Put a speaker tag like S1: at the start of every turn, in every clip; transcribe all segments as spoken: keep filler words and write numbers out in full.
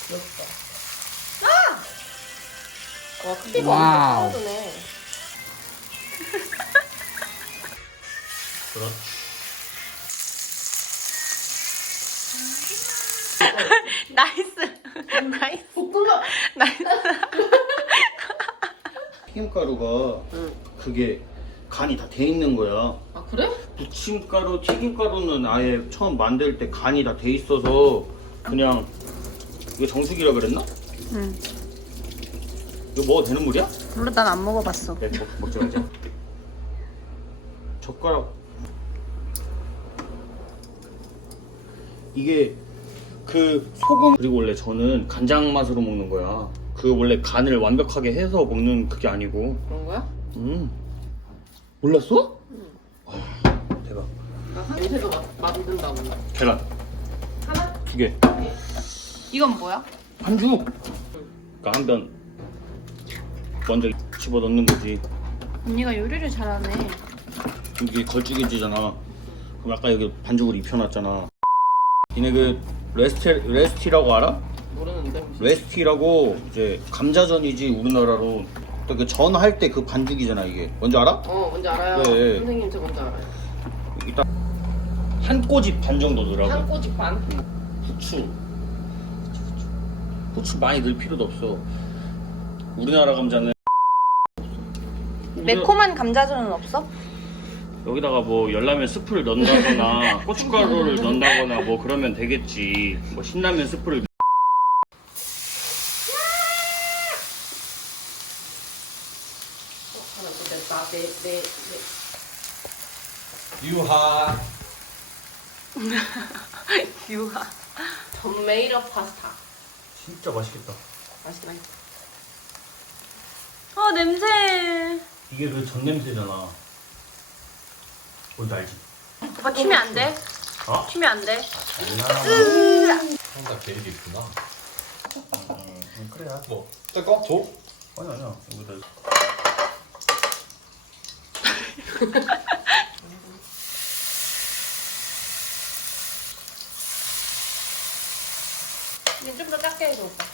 S1: 귀엽다. 아! 와, 크기가
S2: 와우.
S1: 엄청 떨어지네.
S3: 그렇지.
S1: 나이스. 나이스. 볶음밥. 나이스.
S3: 튀김가루가
S1: 응.
S3: 그게 간이 다 돼 있는 거야.
S1: 아, 그래?
S3: 부침가루, 튀김가루는 아예 처음 만들 때 간이 다 돼 있어서 그냥 이거 정수기라 그랬나?
S1: 응.
S3: 이거 먹어도 되는 물이야?
S1: 몰라, 난 안 먹어봤어.
S3: 네, 먹, 먹자 말자. 젓가락. 이게 그 소금 그리고 원래 저는 간장 맛으로 먹는 거야. 그 원래 간을 완벽하게 해서 먹는 그게 아니고.
S1: 그런 거야?
S3: 음. 몰랐어?
S1: 응.
S3: 아, 대박.
S1: 나 냄새도 만든다고.
S3: 계란
S1: 하나?
S3: 두 개.
S1: 이건 뭐야?
S3: 반죽. 그러니까 한 변 먼저 집어 넣는 거지.
S1: 언니가 요리를 잘하네.
S3: 이게 걸쭉해지잖아. 그럼 아까 여기 반죽을 입혀놨잖아. 니네 그 레스티 레스티라고 알아?
S1: 모르는데.
S3: 레스티라고 이제 감자전이지 우리나라로. 그 전 할 때 그 반죽이잖아 이게. 뭔지 알아?
S1: 어, 뭔지 알아요.
S3: 네.
S1: 선생님 저 뭔지 알아요.
S3: 일단 한 꼬집 반 정도 넣으라고.
S1: 한 꼬집 반.
S3: 후추. 후추 많이 넣을 필요도 없어. 우리나라 감자는
S1: 매콤한 감자전은 없어?
S3: 여기다가 뭐 열라면 스프를 넣는다거나 고춧가루를 넣는다거나 뭐 그러면 되겠지. 뭐 신라면 스프를
S1: 나내내
S2: 유하.
S1: 유하. 토마토 파스타.
S3: 진짜 맛있겠다.
S1: 맛있나? 아 냄새.
S3: 이게 그 전 냄새잖아. 뭔지 알지?
S1: 오빠 튀면 안 돼?
S3: 어?
S1: 튀면 안 돼?
S2: 형다 계획이 있구나.
S3: 음, 그래야.
S2: 뭐 뜰까? 줘?
S3: 아니 아니야. 여기다.
S1: 이제 좀 더 작게 해줘 오빠.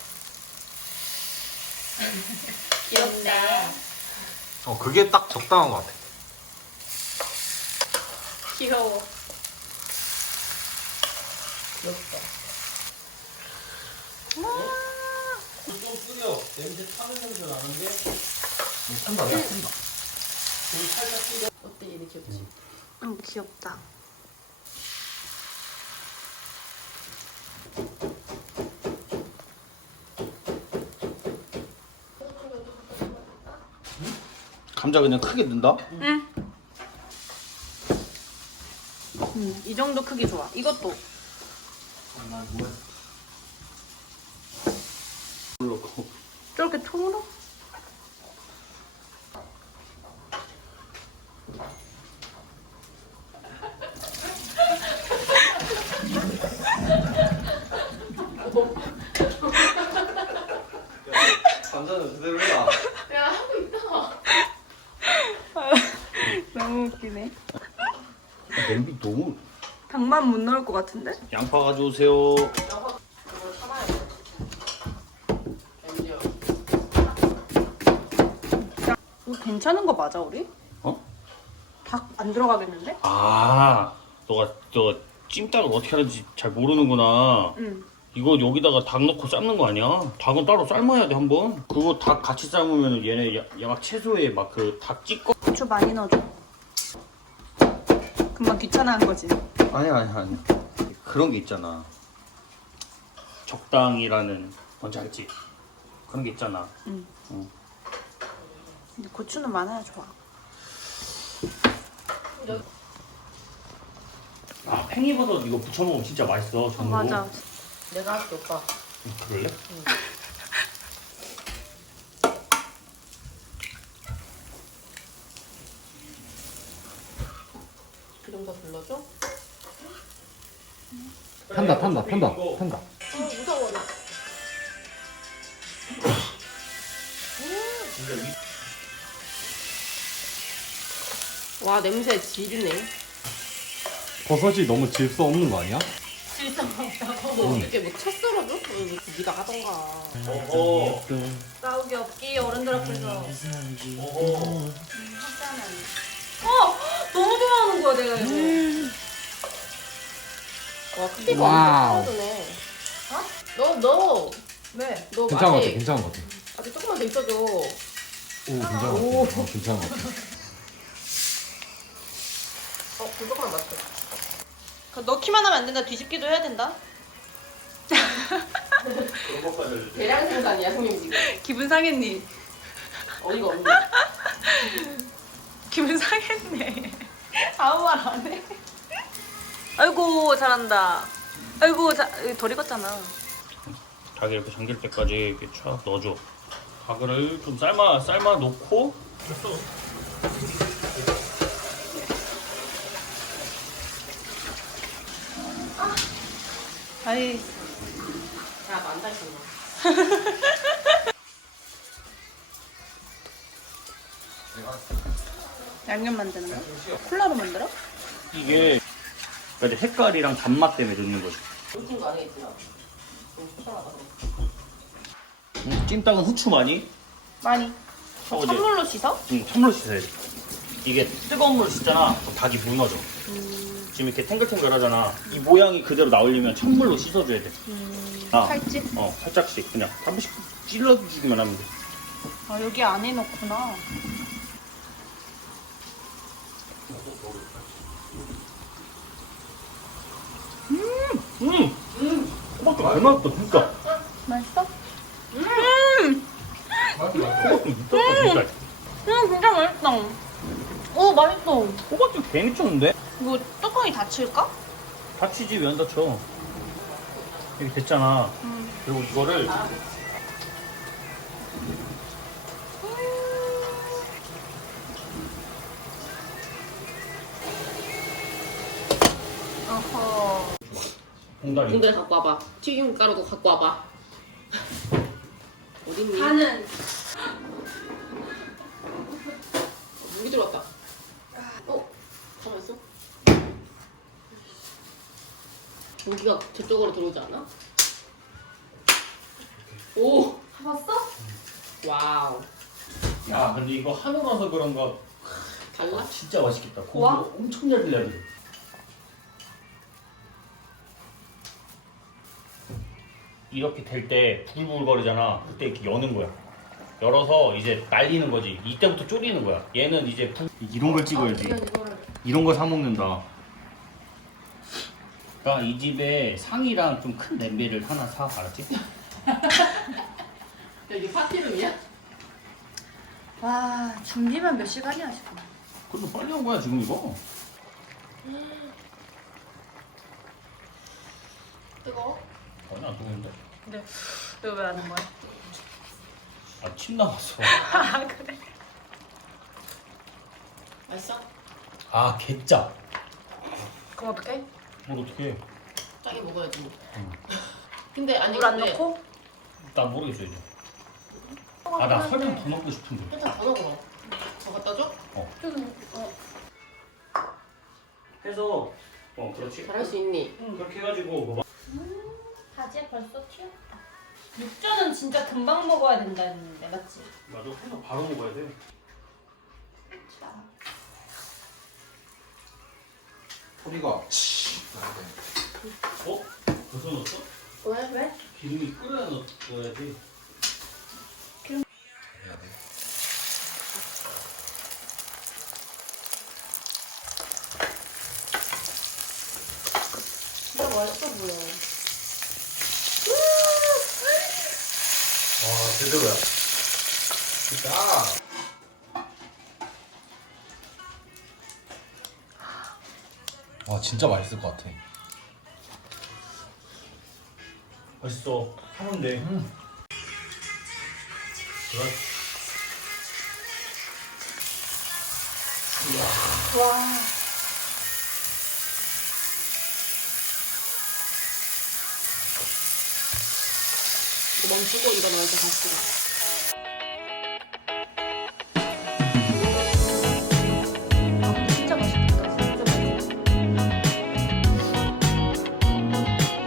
S1: 귀엽다.
S2: 어 그게 딱 적당한 것 같아.
S1: 귀여워. 귀엽다.
S3: 좀 끓여. 냄새 타는 냄새 나는데.
S2: 탄다, 야, 탄다.
S3: 좀 살짝 끓여.
S1: 어때 얘는 귀엽지? 응 귀엽다.
S3: 감자 그냥 크게 넣는다?
S1: 응. 음, 이 정도 크기 좋아. 이것도.
S3: 난 뭐야? 넣고.
S1: 저렇게 통으로?
S2: 감자는 그대로 해라.
S1: 야 하고 있다. 너무 웃기네.
S3: 냄비 너무.
S1: 닭만 못 넣을 것 같은데?
S3: 양파 가져오세요.
S1: 이거 괜찮은 거 맞아 우리?
S3: 어?
S1: 닭 안 들어가겠는데?
S3: 아, 너가 너 찜닭을 어떻게 하는지 잘 모르는구나.
S1: 응.
S3: 이거 여기다가 닭 넣고 삶는 거 아니야? 닭은 따로 삶아야 돼 한번. 그거 닭 같이 삶으면 얘네 야, 야, 막 채소에 막 그 닭 찢고.
S1: 고추 많이 넣어줘. 금방 귀찮아한 거지.
S3: 아니야 아니야 아니야. 그런 게 있잖아. 적당이라는 뭔지 알지? 그런 게 있잖아.
S1: 응.
S3: 응.
S1: 근데 고추는 많아야 좋아.
S3: 아 팽이버섯 이거 부쳐 먹으면 진짜 맛있어.
S1: 어,
S3: 전으로.
S1: 맞아. 내가 할게 오빠.
S3: 응, 그럴래?
S1: 응. 기름 더 둘러줘?
S2: 탄다, 탄다, 탄다, 탄다.
S1: 어 무서워 나. 와 냄새 지리네.
S2: 버섯이 너무 질서 없는 거 아니야?
S4: 질성 없다고.
S1: 너 어떻게 뭐 첫 썰어줘? 어, 네가 하던가.
S2: 어허.
S4: 싸우기 없기 어른들 앞에서.
S2: 어허.
S4: 어! 너무 좋아하는 거야 내가 이거.
S1: 와 크기가
S2: 와우.
S1: 엄청 떨어지네. 어? 너 너.
S4: 왜?
S1: 너
S2: 괜찮은 것 같아.
S1: 아직
S2: 괜찮은 것 같아.
S1: 아직 조금만 더 있어줘.
S2: 오, 괜찮은 것 같아. 어, 괜찮은 것 같아.
S1: 어, 그 조금만 맞춰.
S4: 넣기만 하면 안 된다. 뒤집기도 해야 된다.
S3: 그런 것까지
S1: 대량 생산이야 형님 지금.
S4: 기분 상했니?
S1: 어이가 없네.
S4: 기분 상했네. 아무 말 안 해. 아이고 잘한다. 아이고 자, 덜 익었잖아.
S3: 닭이 이렇게 잠길 때까지 이렇게 촥 넣어줘. 닭을 좀 삶아 삶아 놓고
S4: 아이
S1: 야, 너 앉아 있었나?
S4: 양념 만드는 거? 콜라로 만들어?
S3: 이게 그러니까 이제 색깔이랑 단맛 때문에 넣는 거지.
S1: 웃긴 거 아니겠지 나. 너무 속상하다.
S3: 음, 찜닭은 후추 많이?
S4: 많이.
S3: 하고 이제
S4: 찬물로 씻어?
S3: 응, 찬물로 씻어야지. 이게 뜨거운 물로 씻잖아. 그럼 닭이 무너져. 지금 이렇게 탱글탱글하잖아. 이 모양이 그대로 나오려면 찬물로 씻어줘야 돼. 아,
S4: 살집?
S3: 어, 살짝씩 그냥 한 번씩 찔러주기만 하면 돼.
S4: 아 여기 안에 넣구나.
S3: 음, 음, 호박도 잘 나왔다 진짜.
S4: 맛있어?
S3: 호박도 미쳤다 진짜.
S4: 음 진짜 맛있다. 오 맛있어.
S3: 호박도 개 미쳤는데?
S4: 이거 뚜껑이 닫힐까?
S3: 다치지 왜 안 다쳐? 이렇게 됐잖아.
S4: 음.
S3: 그리고 이거를
S4: 어허.
S3: 봉다리.
S1: 근데 갖고 와봐. 튀김 가루도 갖고 와봐. 어딨니?
S4: 가는.
S1: 물이 들어왔다. 어? 가만 있어. 여기가 저쪽으로 들어오지 않아? 오!
S4: 봤어?
S1: 와우.
S3: 야 근데 이거 한우라서 그런가
S1: 달라?
S3: 진짜 맛있겠다.
S4: 고와?
S3: 고기가 엄청 얇게 얇게. 이렇게 될 때 부글부글거리잖아. 그때 이렇게 여는 거야. 열어서 이제 날리는 거지. 이때부터 졸이는 거야. 얘는 이제 부... 이런 걸 찍어야지. 이런 거 사 먹는다. 그러니까 이 집에 상이랑 좀 큰 냄비를 하나 사. 알았지?
S1: 여기 파티룸이야?
S4: 와 준비만 몇 시간이야 지금.
S3: 그래도 빨리 한 거야 지금 이거.
S1: 뜨거워?
S3: 전혀 안 뜨거운데.
S4: 근데 이거 왜 하는 거야?
S3: 아 침 나왔어.
S4: 아 그래?
S1: 맛있어?
S3: 아 개짜.
S4: 그럼 어떡해?
S3: 뭘 어떻게?
S1: 짜게 먹어야지.
S3: 응.
S1: 근데 아니
S4: 물 안
S1: 근데
S4: 넣고?
S3: 나 모르겠어 이제. 아 나 설탕 더 넣고 싶은데.
S1: 살짝 더 넣어 그럼. 더 갖다 줘?
S4: 좀 어.
S3: 해서 어 그렇지.
S1: 잘할 수 있니?
S3: 응 그렇게 해가지고 뭐.
S4: 바지에 벌써 튀었다. 육전은 진짜 금방 먹어야 된다 했는데 맞지?
S3: 맞아 해서 바로 먹어야 돼.
S2: 소리가.
S3: 어? 벌써 넣었어?
S1: 왜? 왜?
S3: 기름이 끓여야 넣어야지.
S2: 해야 돼.
S1: 진짜 맛있어 보여.
S2: 와, 제대로야. 진짜. 와, 진짜 맛있을 것 같아.
S3: 맛있어. 하는데.
S2: 음.
S4: 와.
S1: 이거 멈추고 일어나서 다시.
S4: 진짜 맛있겠다. 진짜 맛있겠다.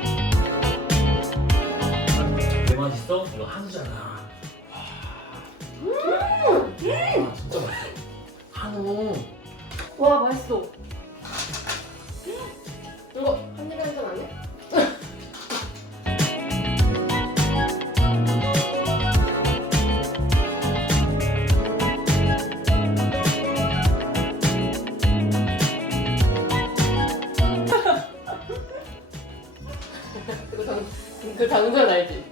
S3: 이거 한우잖아.
S1: 음!
S3: 아, 진짜 맛있어. 한우.
S1: 와 맛있어. 이거 한입 한잔 안 해? 그거 당, 그 당근 알지?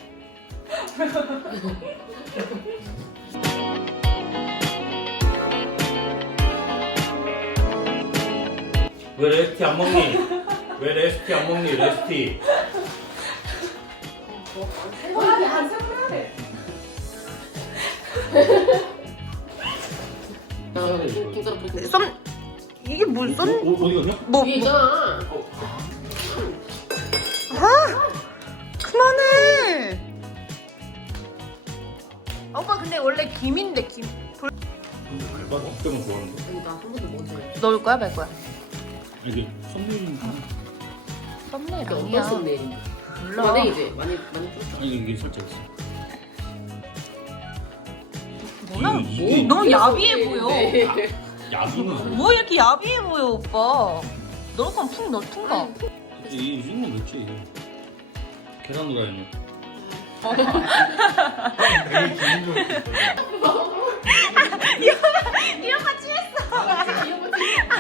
S3: 왜 레시피 안 먹니? 왜 레시피 안 먹니? 레시피.
S1: 와, 야, 생각해. 진짜 그렇게.
S4: 썸 이게 뭘 썸?
S3: 어, 어디 갔냐?
S4: 뭐,
S1: 위에
S4: 뭐
S1: 있잖아.
S4: 그만해. 오빠 근데 원래 김인데 김
S3: 갈바 때문에 좋아하는데.
S1: 아니 나한 번도 못 해.
S4: 넣을 거야 말 거야?
S3: 이게 썸네일인가?
S4: 썸네일
S1: 이게
S4: 아니야.
S1: 어떤 썸네일인데?
S4: 몰라.
S1: 많이 이제 많이 많이 떴어.
S3: 아니 이게 살짝 있어.
S4: 뭐야?
S3: 이게- 이게-
S4: 너무 야비해 보여.
S3: 야비는
S4: 뭐 이렇게 야비해 보여 오빠. 넣을 거면 푹 넣든가.
S3: 이 정도 넣지. 계란 후라이는.
S4: 이 오빠 취했어.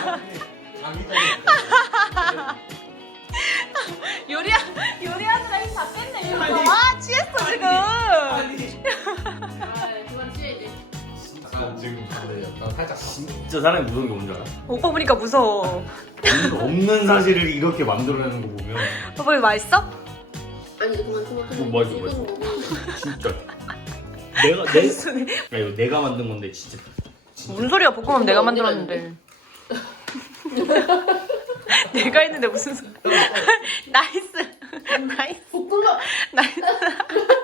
S4: 요리하 요리하느라 힘 다 뺐네. 이거. 아 취했어 지금.
S1: 아, 그만 취해야지.
S2: 약간 지금 근데 약간 살짝
S3: 진짜 사람이 무서운 게 뭔지 알아?
S4: 오빠 보니까 무서워.
S3: 없는- 없는 사실을 이렇게 만들어내는 거 보면
S4: 오빠 이거 맛있어?
S1: 아니 이거 그만 그만 그만.
S3: 뭐, 맞아, 맞아.
S1: 맞아.
S3: 진짜 내가 내 야, 이거 내가 만든 건데 진짜
S4: 무슨 소리야? 볶음밥 내가 만들었는데. 내가 했는데 무슨 소리? 나이스. 나이스.
S1: 볶음밥.
S4: 나이스.